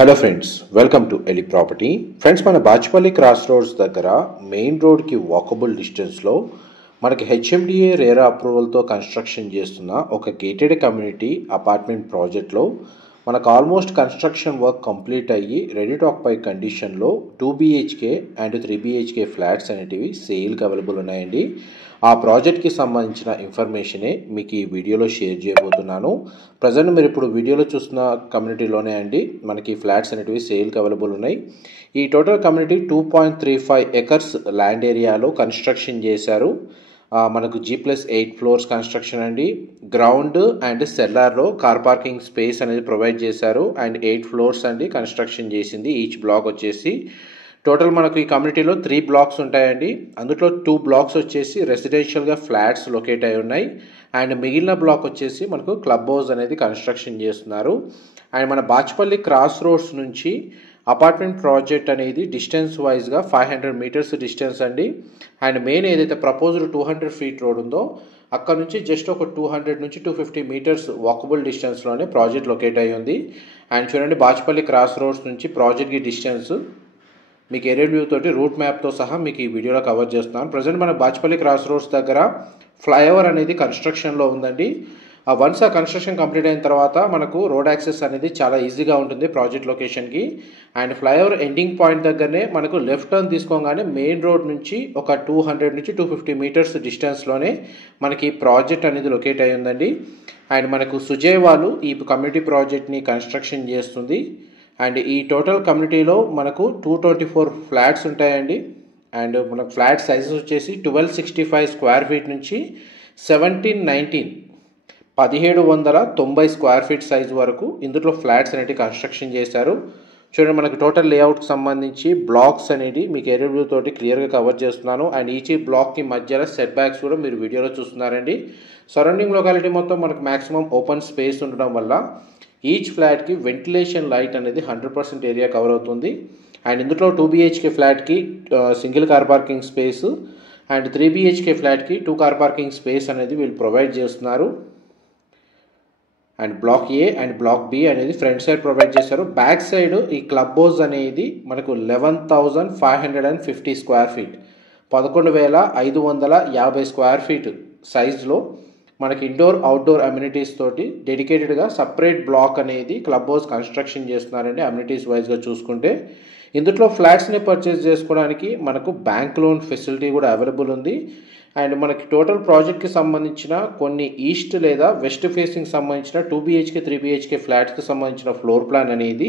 Hello friends, welcome to ఎలి property. Friends, మన Bachupally cross roads దగ్గర మెయిన్ రోడ్కి వాకబుల్ డిస్టెన్స్లో మనకి హెచ్ఎండిఏ రేరా అప్రూవల్తో కన్స్ట్రక్షన్ చేస్తున్న ఒక గేటెడ్ కమ్యూనిటీ అపార్ట్మెంట్ ప్రాజెక్ట్లో మనకు ఆల్మోస్ట్ కన్స్ట్రక్షన్ వర్క్ కంప్లీట్ అయ్యి రెడీ టు ఆక్యుపై కండిషన్లో 2 BHK అండ్ 3 BHK ఫ్లాట్స్ అనేటివి సేల్కి అవైలబుల్ ఉన్నాయండి. ఆ ప్రాజెక్ట్కి సంబంధించిన ఇన్ఫర్మేషనే మీకు ఈ వీడియోలో షేర్ చేయబోతున్నాను. ప్రజెంట్ మీరు ఇప్పుడు వీడియోలో చూస్తున్న కమ్యూనిటీలోనే అండి మనకి ఫ్లాట్స్ అనేటివి సేల్కి అవైలబుల్ ఉన్నాయి. ఈ టోటల్ కమ్యూనిటీ 2.35 ఎకర్స్ ల్యాండ్ ఏరియాలో కన్స్ట్రక్షన్ చేశారు. మనకు G+8 ఫ్లోర్స్ కన్స్ట్రక్షన్ అండి. గ్రౌండ్ అండ్ సెల్లార్లో కార్ పార్కింగ్ స్పేస్ అనేది ప్రొవైడ్ చేశారు. అండ్ 8 ఫ్లోర్స్ అండి కన్స్ట్రక్షన్ చేసింది. ఈచ్ బ్లాక్ వచ్చేసి టోటల్ మనకు ఈ కమ్యూనిటీలో 3 బ్లాక్స్ ఉంటాయండి. అందులో 2 బ్లాక్స్ వచ్చేసి రెసిడెన్షియల్గా ఫ్లాట్స్ లొకేట్ అయి ఉన్నాయి. అండ్ మిగిలిన బ్లాక్ వచ్చేసి మనకు క్లబ్ హౌస్ అనేది కన్స్ట్రక్షన్ చేస్తున్నారు. అండ్ మన బాచ్పల్లి క్రాస్ రోడ్స్ నుంచి అపార్ట్మెంట్ ప్రాజెక్ట్ అనేది డిస్టెన్స్ వైజ్గా 500 మీటర్స్ డిస్టెన్స్ అండి. అండ్ మెయిన్ ఏదైతే ప్రపోజ్డ్ 200 ఫీట్ రోడ్ ఉందో అక్కడ నుంచి జస్ట్ ఒక 200 నుంచి 250 మీటర్స్ వాకబుల్ డిస్టెన్స్లోనే ప్రాజెక్ట్ లొకేట్ అయ్యి ఉంది. అండ్ చూడండి, బాచ్పల్లి క్రాస్ రోడ్స్ నుంచి ప్రాజెక్ట్కి డిస్టెన్స్ మీకు ఏరియల్ వ్యూ తోటి రూట్ మ్యాప్తో సహా మీకు ఈ వీడియోలో కవర్ చేస్తున్నాను. ప్రజెంట్ మన బాచ్పల్లి క్రాస్ రోడ్స్ దగ్గర ఫ్లైఓవర్ అనేది కన్స్ట్రక్షన్లో ఉందండి. వన్స్ ఆ కన్స్ట్రక్షన్ కంప్లీట్ అయిన తర్వాత మనకు రోడ్ యాక్సెస్ అనేది చాలా ఈజీగా ఉంటుంది ప్రాజెక్ట్ లొకేషన్కి. అండ్ ఫ్లైఓవర్ ఎండింగ్ పాయింట్ దగ్గరనే మనకు లెఫ్ట్ టర్న్ తీసుకోగానే మెయిన్ రోడ్ నుంచి ఒక 200 నుంచి 250 మీటర్స్ డిస్టెన్స్లోనే మనకి ప్రాజెక్ట్ అనేది లొకేట్ అయి ఉందండి. అండ్ మనకు సుజయ్ వాళ్ళు ఈ కమ్యూనిటీ ప్రాజెక్ట్ని కన్స్ట్రక్షన్ చేస్తుంది. అండ్ ఈ టోటల్ కమ్యూనిటీలో మనకు 224 ఫ్లాట్స్ ఉంటాయండి. అండ్ మనకు ఫ్లాట్ సైజెస్ వచ్చేసి 1265 స్క్వేర్ ఫీట్ నుంచి 1790 స్క్వేర్ ఫీట్ సైజ్ వరకు ఇందులో ఫ్లాట్స్ అనేవి కన్స్ట్రక్షన్ చేశారు. చూడండి, మనకు టోటల్ లేఅవుట్కి సంబంధించి బ్లాక్స్ అనేది మీకు ఏరియల్ వ్యూ తోటి క్లియర్గా కవర్ చేస్తున్నాను. అండ్ ఈచ్ బ్లాక్కి మధ్యలో సెట్ బ్యాక్స్ కూడా మీరు వీడియోలో చూస్తున్నారండి. సరౌండింగ్ లొకాలిటీ మొత్తం మనకు మ్యాక్సిమం ఓపెన్ స్పేస్ ఉండడం వల్ల ఈచ్ ఫ్లాట్కి వెంటిలేషన్ లైట్ అనేది 100% ఏరియా కవర్ అవుతుంది. అండ్ ఇందులో 2 BHK ఫ్లాట్కి single car parking space and 3 BHK ఫ్లాట్కి 2 కార్ పార్కింగ్ స్పేస్ అనేది వీళ్ళు ప్రొవైడ్ చేస్తున్నారు. And block A and block B అనేది ఫ్రంట్ సైడ్ ప్రొవైడ్ చేశారు. బ్యాక్ సైడ్ ఈ క్లబ్ హౌస్ అనేది మనకు 11,550 స్క్వేర్ ఫీట్ 11,550 స్క్వేర్ ఫీట్ సైజ్లో మనకి ఇండోర్ అవుట్డోర్ అమ్యూనిటీస్ తోటి డెడికేటెడ్గా సపరేట్ బ్లాక్ అనేది క్లబ్ హౌస్ కన్స్ట్రక్షన్ చేస్తున్నారండి. అమ్యూనిటీస్ వైజ్గా చూసుకుంటే ఇందులో ఫ్లాట్స్ని పర్చేస్ చేసుకోవడానికి మనకు బ్యాంక్ లోన్ ఫెసిలిటీ కూడా అవైలబుల్ ఉంది. అండ్ మనకి టోటల్ ప్రాజెక్ట్కి సంబంధించిన కొన్ని ఈస్ట్ లేదా వెస్ట్ ఫేసింగ్ సంబంధించిన 2 BHK 3 BHK ఫ్లాట్స్కి సంబంధించిన ఫ్లోర్ ప్లాన్ అనేది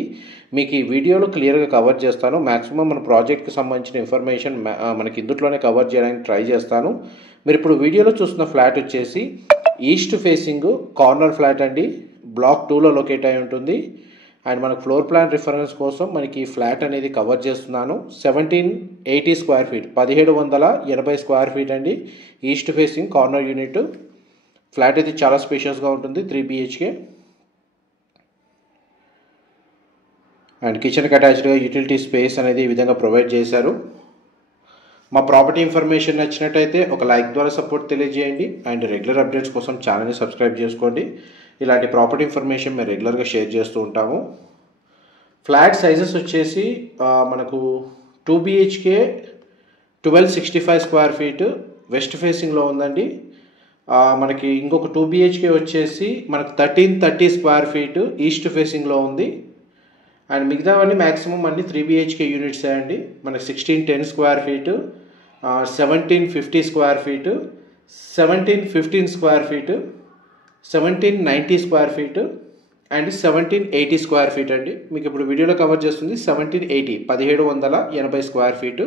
మీకు ఈ వీడియోలో క్లియర్గా కవర్ చేస్తాను. మ్యాక్సిమం మన ప్రాజెక్ట్కి సంబంధించిన ఇన్ఫర్మేషన్ మనకి ఇందులోనే కవర్ చేయడానికి ట్రై చేస్తాను. మీరు ఇప్పుడు వీడియోలో చూస్తున్న ఫ్లాట్ వచ్చేసి ఈస్ట్ ఫేసింగ్ కార్నర్ ఫ్లాట్ అండి. బ్లాక్ 2లో లొకేట్ అయి ఉంటుంది. అండ్ మనకు ఫ్లోర్ ప్లాన్ రిఫరెన్స్ కోసం మనకి ఈ ఫ్లాట్ అనేది కవర్ చేస్తున్నాను. 1780 స్క్వేర్ ఫీట్ 1780 స్క్వేర్ ఫీట్ అండి. East facing corner unit flat అయితే చాలా స్పేషియస్గా ఉంటుంది. 3 BHK అండ్ కిచెన్కి అటాచ్డ్గా యూటిలిటీ స్పేస్ అనేది ఈ విధంగా ప్రొవైడ్ చేశారు. మా ప్రాపర్టీ ఇన్ఫర్మేషన్ నచ్చినట్టయితే ఒక లైక్ ద్వారా సపోర్ట్ తెలియజేయండి. అండ్ రెగ్యులర్ అప్డేట్స్ కోసం ఛానల్ని సబ్స్క్రైబ్ చేసుకోండి. ఇలాంటి ప్రాపర్టీ ఇన్ఫర్మేషన్ మేము రెగ్యులర్గా షేర్ చేస్తూ ఉంటాము. ఫ్లాట్ సైజెస్ వచ్చేసి మనకు 2 BHK 1265 స్క్వేర్ ఫీట్ వెస్ట్ ఫేసింగ్లో ఉందండి. మనకి ఇంకొక 2 BHK వచ్చేసి మనకు 1330 స్క్వేర్ ఫీట్ ఈస్ట్ ఫేసింగ్లో ఉంది. అండ్ మిగతావన్నీ మ్యాక్సిమం అన్ని 3 BHK యూనిట్సే అండి. మనకి 1610 square feet 1750 square feet 1715 square feet 1790 square feet and 1780 square feet అండి. మీకు ఇప్పుడు వీడియోలో కవర్ చేస్తుంది 1780 స్క్వేర్ ఫీటు.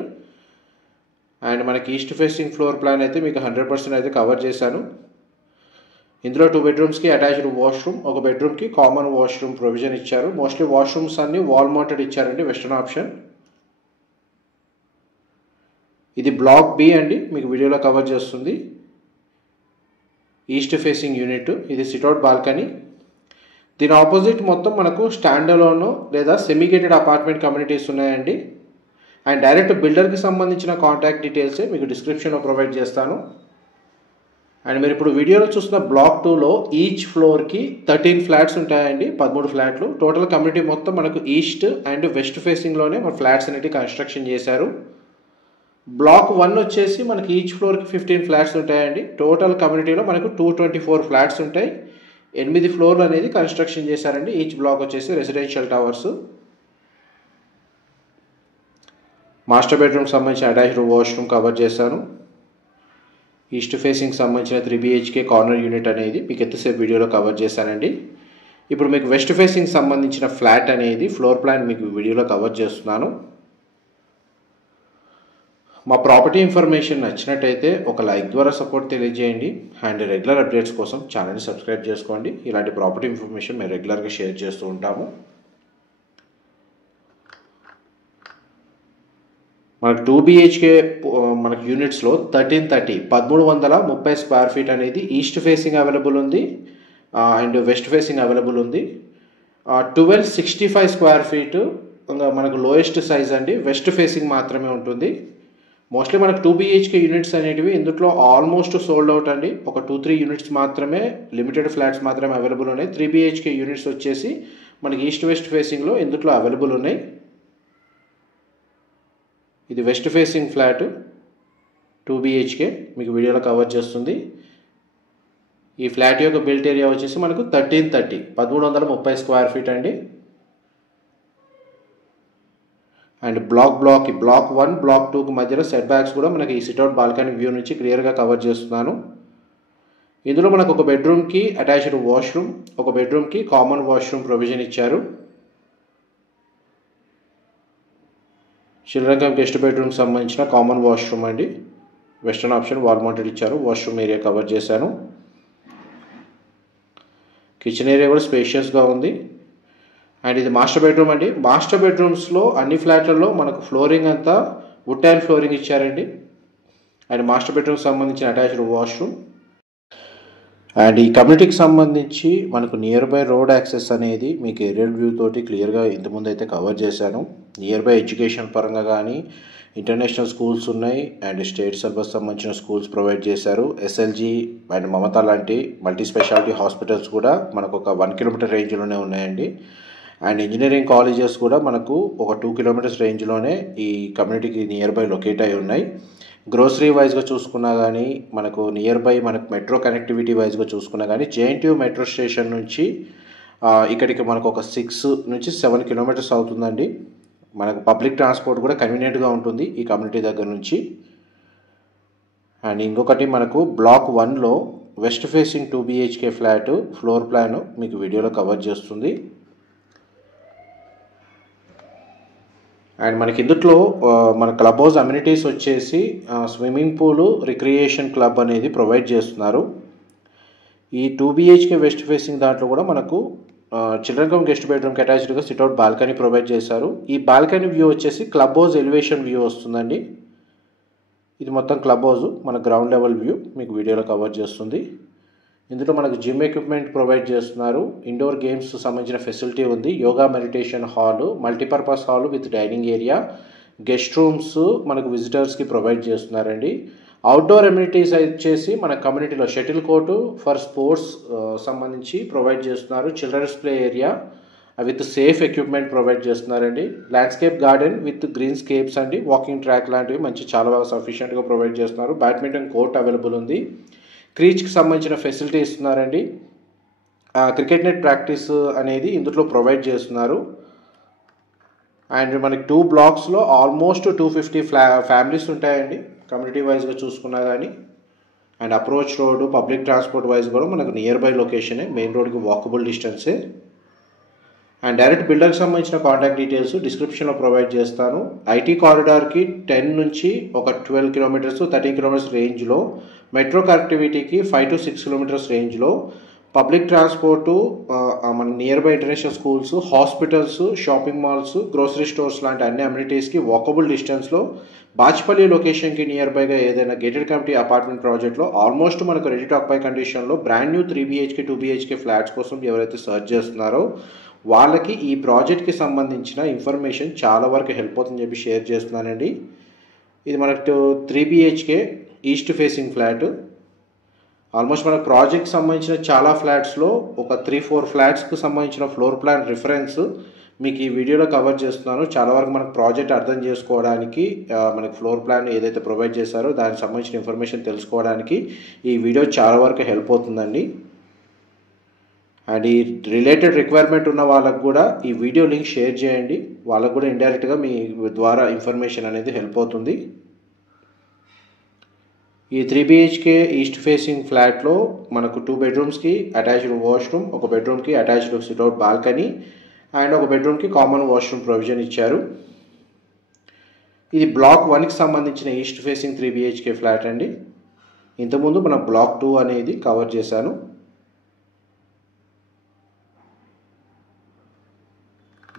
అండ్ మనకి ఈస్ట్ ఫేసింగ్ ఫ్లోర్ ప్లాన్ అయితే మీకు 100% అయితే కవర్ చేశాను. ఇందులో 2 బెడ్రూమ్స్కి అటాచ్డ్ వాష్రూమ్, ఒక బెడ్రూమ్కి కామన్ వాష్రూమ్ ప్రొవిజన్ ఇచ్చారు. మోస్ట్లీ వాష్రూమ్స్ అన్ని వాల్ మౌంటెడ్ ఇచ్చారండి, వెస్టర్న్ ఆప్షన్. ఇది బ్లాక్ బి అండి, మీకు వీడియోలో కవర్ చేస్తుంది. ఈస్ట్ ఫేసింగ్ యూనిట్, ఇది సిట్అవుట్ బాల్కనీ. దీని ఆపోజిట్ మొత్తం మనకు స్టాండ్ అలోన్ లేదా సెమీగేటెడ్ అపార్ట్మెంట్ కమ్యూనిటీస్ ఉన్నాయండి. అండ్ డైరెక్ట్ బిల్డర్కి సంబంధించిన కాంటాక్ట్ డీటెయిల్సే మీకు డిస్క్రిప్షన్లో ప్రొవైడ్ చేస్తాను. అండ్ మీరు ఇప్పుడు వీడియోలో చూస్తున్న బ్లాక్ 2లో ఈచ్ ఫ్లోర్కి 13 ఫ్లాట్స్ ఉంటాయండి, 13 ఫ్లాట్లు. టోటల్ కమ్యూనిటీ మొత్తం మనకు ఈస్ట్ అండ్ వెస్ట్ ఫేసింగ్లోనే మన ఫ్లాట్స్ అనేవి కన్స్ట్రక్షన్ చేశారు. బ్లాక్ 1 వచ్చేసి మనకి ఈచ్ ఫ్లోర్కి 15 ఫ్లాట్స్ ఉంటాయండి. టోటల్ కమ్యూనిటీలో మనకు 224 ఫ్లాట్స్ ఉంటాయి. 8 ఫ్లోర్లు అనేది కన్స్ట్రక్షన్ చేశారండి. ఈచ్ బ్లాక్ వచ్చేసి రెసిడెన్షియల్ టవర్స్. మాస్టర్ బెడ్రూమ్ సంబంధించిన అటాచ్డ్ వాష్రూమ్ కవర్ చేశాను. ఈస్ట్ ఫేసింగ్ సంబంధించిన 3 BHK కార్నర్ యూనిట్ అనేది మీకు ఎంతసేపు వీడియోలో కవర్ చేశానండి. ఇప్పుడు మీకు వెస్ట్ ఫేసింగ్ సంబంధించిన ఫ్లాట్ అనేది ఫ్లోర్ ప్లాన్ మీకు వీడియోలో కవర్ చేస్తున్నాను. మా ప్రాపర్టీ ఇన్ఫర్మేషన్ నచ్చినట్టయితే ఒక లైక్ ద్వారా సపోర్ట్ తెలియజేయండి. అండ్ రెగ్యులర్ అప్డేట్స్ కోసం ఛానల్ని సబ్స్క్రైబ్ చేసుకోండి. ఇలాంటి ప్రాపర్టీ ఇన్ఫర్మేషన్ మేము రెగ్యులర్గా షేర్ చేస్తూ ఉంటాము. మనకు 2 BHK మనకు యూనిట్స్లో 1330 స్క్వేర్ ఫీట్ అనేది ఈస్ట్ ఫేసింగ్ అవైలబుల్ ఉంది అండ్ వెస్ట్ ఫేసింగ్ అవైలబుల్ ఉంది. 1265 స్క్వేర్ ఫీట్ మనకు లోయెస్ట్ సైజ్ అండి, వెస్ట్ ఫేసింగ్ మాత్రమే ఉంటుంది. మోస్ట్లీ మనకు 2 BHK యూనిట్స్ అనేటివి ఇందులో ఆల్మోస్ట్ సోల్డ్ అవుట్ అండి. ఒక 2-3 యూనిట్స్ మాత్రమే, లిమిటెడ్ ఫ్లాట్స్ మాత్రమే అవైలబుల్ ఉన్నాయి. 3 BHK యూనిట్స్ వచ్చేసి మనకి ఈస్ట్ వెస్ట్ ఫేసింగ్లో ఇందులో అవైలబుల్ ఉన్నాయి. ఇది వెస్ట్ ఫేసింగ్ ఫ్లాట్ 2 BHK మీకు వీడియోలో కవర్ చేస్తుంది. ఈ ఫ్లాట్ యొక్క బిల్ట్ ఏరియా వచ్చేసి మనకు 1330 స్క్వేర్ ఫీట్ అండి. అండ్ బ్లాక్ 1 బ్లాక్ 2కి మధ్యలో సెట్ బ్యాక్స్ కూడా మనకి ఈ సిట్అవుట్ బాల్కనీ వ్యూ నుంచి క్లియర్గా కవర్ చేస్తున్నాను. ఇందులో మనకు ఒక బెడ్రూమ్కి అటాచ్డ్ వాష్రూమ్, ఒక బెడ్రూమ్కి కామన్ వాష్రూమ్ ప్రొవిజన్ ఇచ్చారు. చిల్డ్రన్ కమ్ గెస్ట్ బెడ్రూమ్కి సంబంధించిన కామన్ వాష్రూమ్ అండి. వెస్టర్న్ ఆప్షన్ వాల్ మౌంటెడ్ ఇచ్చారు. వాష్రూమ్ ఏరియా కవర్ చేశాను. కిచెన్ ఏరియా కూడా స్పేషియస్గా ఉంది. అండ్ ఇది మాస్టర్ బెడ్రూమ్ అండి. మాస్టర్ బెడ్రూమ్స్లో అన్ని ఫ్లాట్లలో మనకు ఫ్లోరింగ్ అంతా వుడ్ టైల్ ఫ్లోరింగ్ ఇచ్చారండి. అండ్ మాస్టర్ బెడ్రూమ్కి సంబంధించిన అటాచ్డ్ వాష్రూమ్. అండ్ ఈ కమ్యూనిటీకి సంబంధించి మనకు నియర్ బై రోడ్ యాక్సెస్ అనేది మీకు ఏరియల్ వ్యూ తోటి క్లియర్గా ఇంతకుముందు అయితే కవర్ చేశాను. నియర్ బై ఎడ్యుకేషన్ పరంగా కానీ ఇంటర్నేషనల్ స్కూల్స్ ఉన్నాయి అండ్ స్టేట్ సిలబస్ సంబంధించిన స్కూల్స్ ప్రొవైడ్ చేశారు. SLG అండ్ మమతా లాంటి మల్టీ స్పెషాలిటీ హాస్పిటల్స్ కూడా మనకు ఒక 1 కిలోమీటర్ రేంజ్లోనే ఉన్నాయండి. అండ్ ఇంజనీరింగ్ కాలేజెస్ కూడా మనకు ఒక 2 కిలోమీటర్స్ రేంజ్లోనే ఈ కమ్యూనిటీకి నియర్ బై లొకేట్ అయి ఉన్నాయి. గ్రోసరీ వైజ్గా చూసుకున్నా కానీ మనకు నియర్ బై మనకు మెట్రో కనెక్టివిటీ వైజ్గా చూసుకున్నా కానీ JNTU మెట్రో స్టేషన్ నుంచి ఇక్కడికి మనకు ఒక 6 నుంచి 7 కిలోమీటర్స్ అవుతుందండి. మనకు పబ్లిక్ ట్రాన్స్పోర్ట్ కూడా కన్వీనియంట్గా ఉంటుంది ఈ కమ్యూనిటీ దగ్గర నుంచి. అండ్ ఇంకొకటి మనకు బ్లాక్ 1లో west facing 2 BHK flat floor plan మీకు వీడియోలో కవర్ చేస్తుంది. అండ్ మనకి ఇందులో మన క్లబ్ హౌస్ అమ్యూనిటీస్ వచ్చేసి స్విమ్మింగ్ పూలు, రిక్రియేషన్ క్లబ్ అనేది ప్రొవైడ్ చేస్తున్నారు. ఈ 2 BHK వెస్ట్ ఫేసింగ్ దాంట్లో కూడా మనకు చిల్డ్రన్ కమ్ గెస్ట్ బెడ్రూమ్కి అటాచ్డ్గా సిట్అవుట్ బాల్కనీ ప్రొవైడ్ చేశారు. ఈ బాల్కనీ వ్యూ వచ్చేసి క్లబ్ హౌస్ ఎలివేషన్ వ్యూ వస్తుందండి. ఇది మొత్తం క్లబ్ హౌస్ మన గ్రౌండ్ లెవెల్ వ్యూ మీకు వీడియోలో కవర్ చేస్తుంది. ఇందులో మనకు జిమ్ ఎక్విప్మెంట్ ప్రొవైడ్ చేస్తున్నారు. ఇండోర్ గేమ్స్ సంబంధించిన ఫెసిలిటీ ఉంది. Yoga meditation hall, multipurpose hall with dining area, guest rooms మనకు విజిటర్స్కి ప్రొవైడ్ చేస్తున్నారండి. అవుట్డోర్ అమ్యూనిటీస్ వచ్చేసి మన కమ్యూనిటీలో షటిల్ కోర్టు ఫర్ స్పోర్ట్స్ సంబంధించి ప్రొవైడ్ చేస్తున్నారు. Children's play area with safe equipment provide చేస్తున్నారండి. ల్యాండ్స్కేప్ గార్డెన్ విత్ గ్రీన్ స్కేప్స్ అండి, వాకింగ్ ట్రాక్ లాంటివి మంచి చాలా బాగా సఫిషియెంట్గా ప్రొవైడ్ చేస్తున్నారు. బ్యాడ్మింటన్ కోర్ట్ అవైలబుల్ ఉంది. క్రీచ్కి సంబంధించిన ఫెసిలిటీ ఇస్తున్నారండి. క్రికెట్ నెట్ ప్రాక్టీస్ అనేది ఇందులో ప్రొవైడ్ చేస్తున్నారు. అండ్ మనకి 2 బ్లాక్స్లో ఆల్మోస్ట్ 250 ఫ్యామిలీస్ ఉంటాయండి కమ్యూనిటీ వైజ్గా చూసుకున్నా కానీ. And approach road, public transport wise కూడా మనకు నియర్ బై లొకేషనే, మెయిన్ రోడ్కి వాకబుల్ డిస్టెన్సే. అండ్ డైరెక్ట్ బిల్డర్కి సంబంధించిన కాంటాక్ట్ డీటెయిల్స్ డిస్క్రిప్షన్లో ప్రొవైడ్ చేస్తాను. ఐటీ కారిడార్కి 10 నుంచి ఒక 12 కిలోమీటర్స్, 13 కిలోమీటర్స్ రేంజ్లో, మెట్రో కనెక్టివిటీకి 5 to 6 కిలోమీటర్స్ రేంజ్లో, పబ్లిక్ ట్రాన్స్పోర్టు మన near by international schools, hospitals, shopping malls, grocery stores లాంటి అన్ని అమ్యూనిటీస్కి వాకబుల్ డిస్టెన్స్లో, బాచ్పల్లి లొకేషన్కి నియర్ బైగా ఏదైనా గేటెడ్ కమ్యూనిటీ అపార్ట్మెంట్ ప్రాజెక్ట్లో ఆల్మోస్ట్ మనకు రెడీ టు ఆక్యుపై కండిషన్లో brand new 3 BHK 2 BHK flats కోసం ఎవరైతే సర్చ్ చేస్తున్నారో వాళ్ళకి ఈ ప్రాజెక్ట్కి సంబంధించిన ఇన్ఫర్మేషన్ చాలా వరకు హెల్ప్ అవుతుందని చెప్పి షేర్ చేస్తున్నానండి. ఇది మనకు 3 BHK east facing flat. Almost మన ప్రాజెక్ట్కి సంబంధించిన చాలా ఫ్లాట్స్లో ఒక 3-4 ఫ్లాట్స్కి సంబంధించిన ఫ్లోర్ ప్లాన్ రిఫరెన్స్ మీకు ఈ వీడియోలో కవర్ చేస్తున్నాను. చాలా వరకు మనకు ప్రాజెక్ట్ అర్థం చేసుకోవడానికి మనకి ఫ్లోర్ ప్లాన్ ఏదైతే ప్రొవైడ్ చేశారో దానికి సంబంధించిన ఇన్ఫర్మేషన్ తెలుసుకోవడానికి ఈ వీడియో చాలా వరకు హెల్ప్ అవుతుందండి. అండ్ ఈ రిలేటెడ్ రిక్వైర్మెంట్ ఉన్న వాళ్ళకు కూడా ఈ వీడియో లింక్ షేర్ చేయండి. వాళ్ళకు కూడా ఇండైరెక్ట్గా మీ ద్వారా ఇన్ఫర్మేషన్ అనేది హెల్ప్ అవుతుంది. ఈ 3 BHK ఈస్ట్ ఫేసింగ్ ఫ్లాట్లో మనకు 2 బెడ్రూమ్స్కి అటాచ్డ్ వాష్రూమ్, ఒక బెడ్రూమ్కి అటాచ్డ్ సిట్అవుట్ బాల్కనీ అండ్ ఒక బెడ్రూమ్కి కామన్ వాష్రూమ్ ప్రొవిజన్ ఇచ్చారు. ఇది బ్లాక్ 1కి సంబంధించిన ఈస్ట్ ఫేసింగ్ 3 BHK ఫ్లాట్ అండి. ఇంతకుముందు మనం బ్లాక్ 2 అనేది కవర్ చేశాను.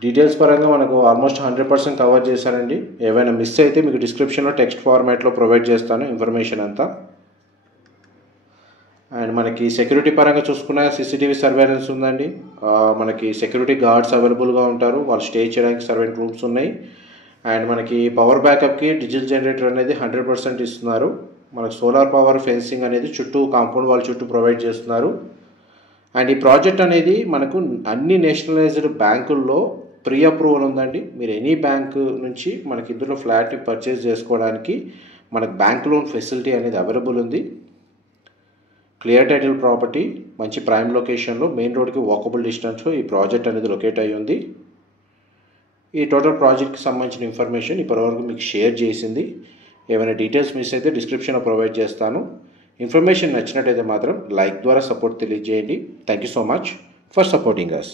డీటెయిల్స్ పరంగా మనకు ఆల్మోస్ట్ 100% కవర్ చేశానండి. ఏవైనా మిస్ అయితే మీకు డిస్క్రిప్షన్లో టెక్స్ట్ ఫార్మాట్లో ప్రొవైడ్ చేస్తాను ఇన్ఫర్మేషన్ అంతా. అండ్ మనకి సెక్యూరిటీ పరంగా చూసుకున్న CCTV సర్వేలెన్స్ ఉందండి. మనకి సెక్యూరిటీ గార్డ్స్ అవైలబుల్గా ఉంటారు. వాళ్ళు స్టే చేయడానికి సర్వెంట్ రూమ్స్ ఉన్నాయి. అండ్ మనకి పవర్ బ్యాకప్కి డీజిల్ జనరేటర్ అనేది 100% ఇస్తున్నారు. మనకు సోలార్ పవర్ ఫెన్సింగ్ అనేది చుట్టూ కాంపౌండ్ వాల్ చుట్టూ ప్రొవైడ్ చేస్తున్నారు. అండ్ ఈ ప్రాజెక్ట్ అనేది మనకు అన్ని నేషనలైజ్డ్ బ్యాంకుల్లో ప్రీ అప్రూవల్ ఉందండి. మీరు ఎనీ బ్యాంకు నుంచి మనకి ఇందులో ఫ్లాట్ని పర్చేస్ చేసుకోవడానికి మనకు బ్యాంక్ లోన్ ఫెసిలిటీ అనేది అవైలబుల్ ఉంది. క్లియర్ టైటిల్ ప్రాపర్టీ, మంచి ప్రైమ్ లొకేషన్లో మెయిన్ రోడ్కి వాకబుల్ డిస్టెన్స్లో ఈ ప్రాజెక్ట్ అనేది లొకేట్ అయ్యి ఉంది. ఈ టోటల్ ప్రాజెక్ట్కి సంబంధించిన ఇన్ఫర్మేషన్ ఇప్పటివరకు మీకు షేర్ చేసింది. ఏమైనా డీటెయిల్స్ మిస్ అయితే డిస్క్రిప్షన్లో ప్రొవైడ్ చేస్తాను. ఇన్ఫర్మేషన్ నచ్చినట్టయితే మాత్రం లైక్ ద్వారా సపోర్ట్ తెలియజేయండి. Thank you so much for supporting us.